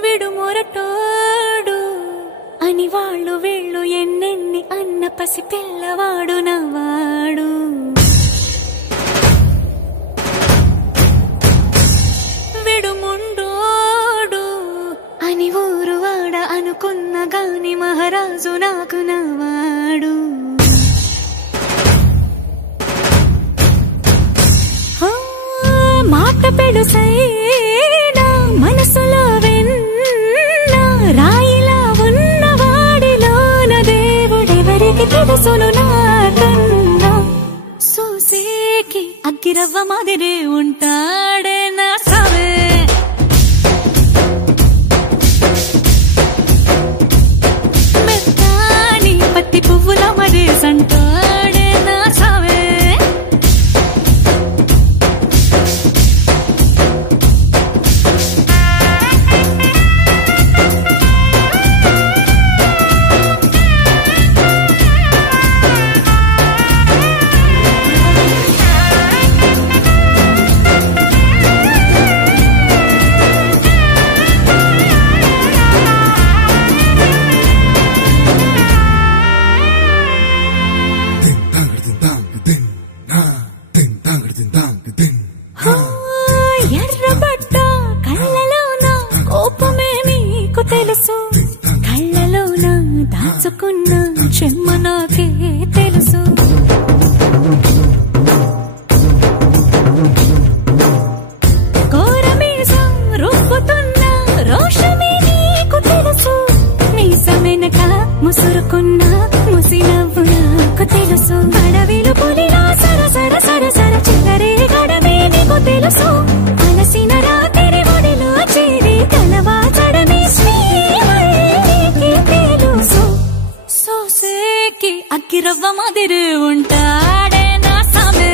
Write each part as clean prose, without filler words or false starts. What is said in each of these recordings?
విడు మొరటోడు అని వాళ్ళు వీళ్ళు ఎన్నెన్ని అన్న పసి పిల్లవాడు నవాడు. విడు ముండోడు అని ఊరు వాడ అనుకున్న గాని మహారాజు నాకు నవాడు. మాట పెడుసైనా మనసులో వెన్న రాయిలా ఉన్నవాడిలోన దేవుడెవరికి తెలుసును నాకన్నా. సూసేకి అగ్గిరవ్వ మాదిరే ఉంటాడే నా సావే. మెత్తాని పత్తి పువ్వుల మరేసంటాడే నా సావే. ఎర్రబడ్డ కళ్ళలోన కోపమే మీకు తెలుసు, కళ్ళలోన దాచుకున్న చెమ్మ నాకే తెలుసు. కోరమీసం రుబ్బుతున్న రోషమే నీకు తెలుసు, మీసమెనక ముసురుకున్న ముసినవ్వు నాకు తెలుసు. అడవిలు పులిలా సరసర సరసర చిల్లరే గడమే నీకు తెలుసు, అలసిన రాత్రి ఒడిలో చేరి కలవాచడమే శ్రీవల్లికి తెలుసు. సోసేకి అగ్గిరవ్వ మాదిరి ఉంటాడే నా సామే.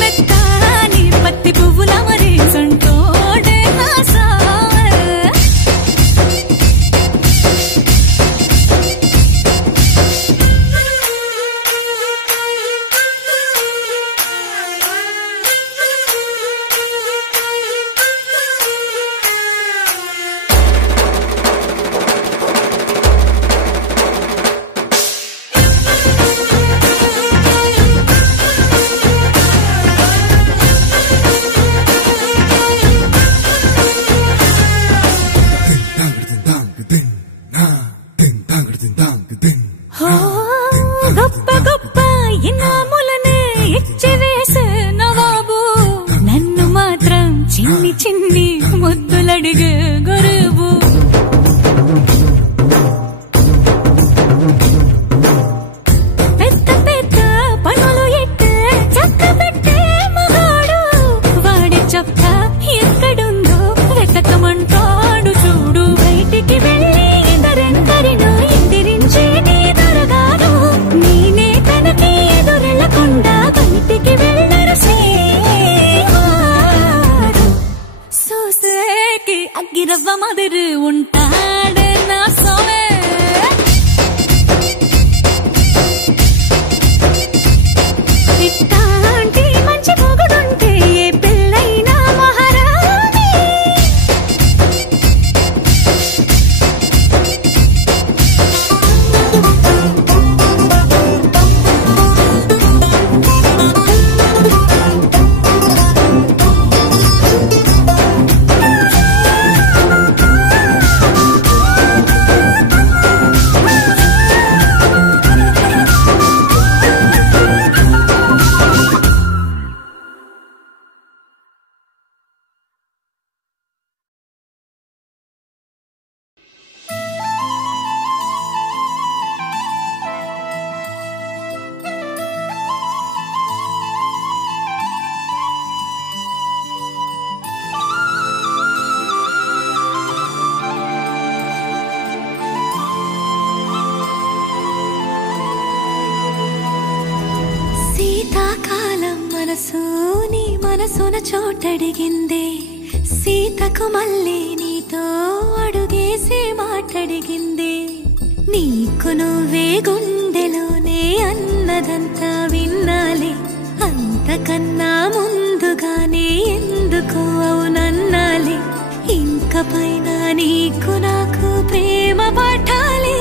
మెత్తాని పత్తి పువ్వుల మరేసంటోడే నా సామే. గొప్ప గొప్ప ఇనాములనే ఇచ్చి వేసే నవాబు, నన్ను మాత్రం చిన్ని చిన్ని ముద్దులడిగే గురువు. పెద్ద పెద్ద పనులు ఎట్టే చక్క పెట్టే మగాడు, వాడి చక్క ఎక్కడుందో వెతకమంటాడు చూడు. బయటికి వెళ్ళి ఇద్దరెందరినో ఎదిరించేది దొరగాను, నేనే తనకి ఎదురెళ్ళకుండా బయటికి వెళ్ళరు శ్రీవారు. సోసేకి అగ్గిరవ్వ మాదిరి ఉంటాడే నా సోమే. ఇట్టాంటి మంచి మొగుడుంటే ఏ పిల్లైనా మహారాణి. మనసు నీ మనసున చోటడిగిందే, సీతకు మళ్ళీ నీతో అడుగేసే మాటడిగిందే. నీకు నువ్వే గుండెలోనే అన్నదంతా విన్నాలే, అంతకన్నా ముందుగా ఎందుకు అవునన్నాలే ఇంక పైన నీకు నాకు ప్రేమ పాఠాలే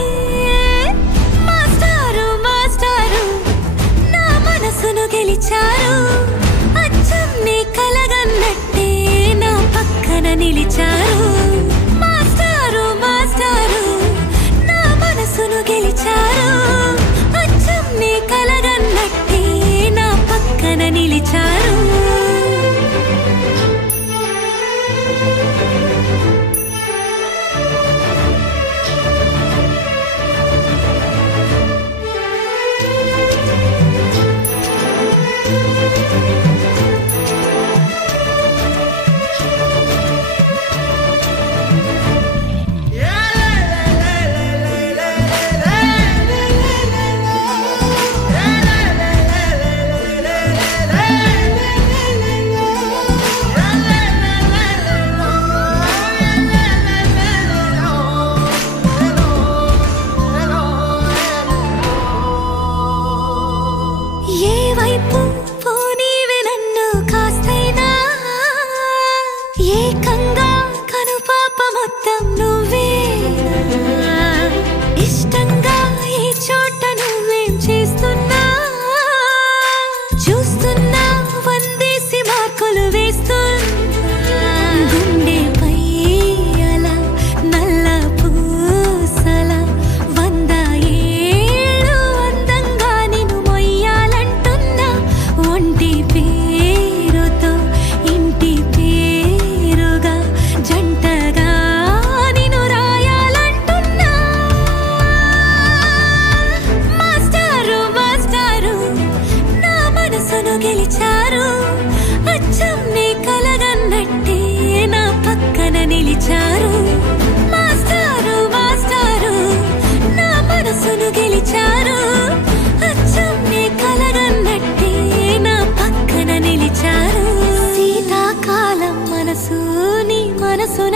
మాస్టారు మాస్టారు నా మనసును గెలిచారు అచ్చం నీ కలగన్నట్టే నా పక్కన నిలిచారు మాస్టారు మాస్టారు నా మనసును గెలిచారు అచ్చం నీ కలగన్నట్టే నా పక్కన నిలిచారు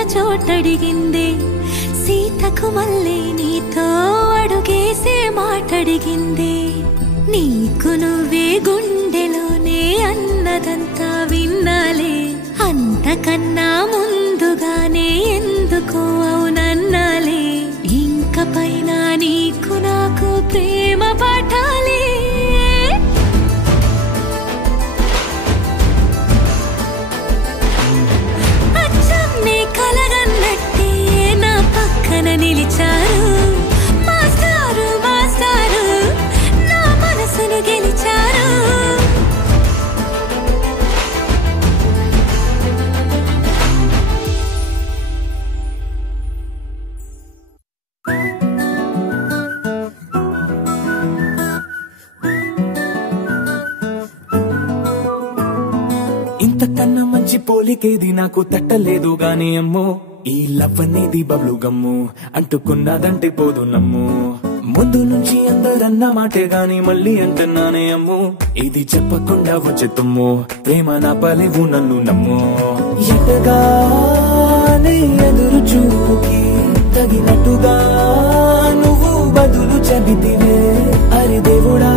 చోటడిగిందే సీతకు మళ్ళీ నీతో అడుగేసే మాటడిగిందే నీకు నువ్వే గుండెలోనే అన్నదంతా విన్నాలే అంతకన్నా ముందుగానే ఎందుకు అవునన్నాలే ఇంక పైన నీకు నాకు ప్రేమ పాఠాలే నిలిచారు మాస్టారు మాస్టారు నా మనసును గెలిచారు ఇంతకన్నా మంచి పోలికేది నాకు తట్టలేదు గాని అమ్మో ఈ లవ్ అనేది బబ్లు గమ్ము అంటుకున్నదంటే పోదు నమ్ము ముందు నుంచి అందరన్న మాటే గాని మళ్ళీ అంటున్నానే అమ్ము ఇది చెప్పకుండా వచ్చే తుమ్ము ప్రేమ నా పలేవు నన్ను నమ్ము ఎటగానే ఎదురు చూపుకి తగినట్టుగా నువ్వు బదులు చెబితివే అరి దేవుడా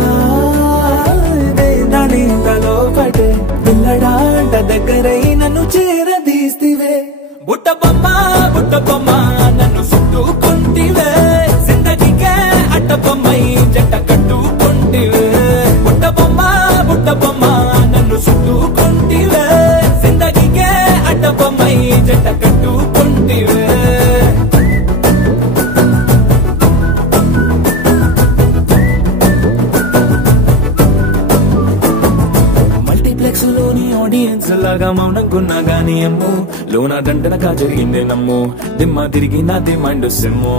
దాని తలో పటే పిల్లడాంట దగ్గరై నన్ను చేరదీస్తివే బుట్ట బొమ్మ నన్ను చుట్టుకుంటివే జిందగీకే అట్ట బొమ్మై జంట కట్టుకుంటివే బుట్ట బొమ్మ నన్ను చుట్టుకుంటివే జిందగీకే అట్ట బొమ్మై జంట కట్టుకుంటివే మల్టీప్లెక్స్ లోని ఆడియన్స్ లాగా మౌనంకున్నా గానీ అమ్ము లోన దండనగా జరిగిందే నమ్ము దిమ్మ తిరిగి నా దిమ్మండు సిమ్ము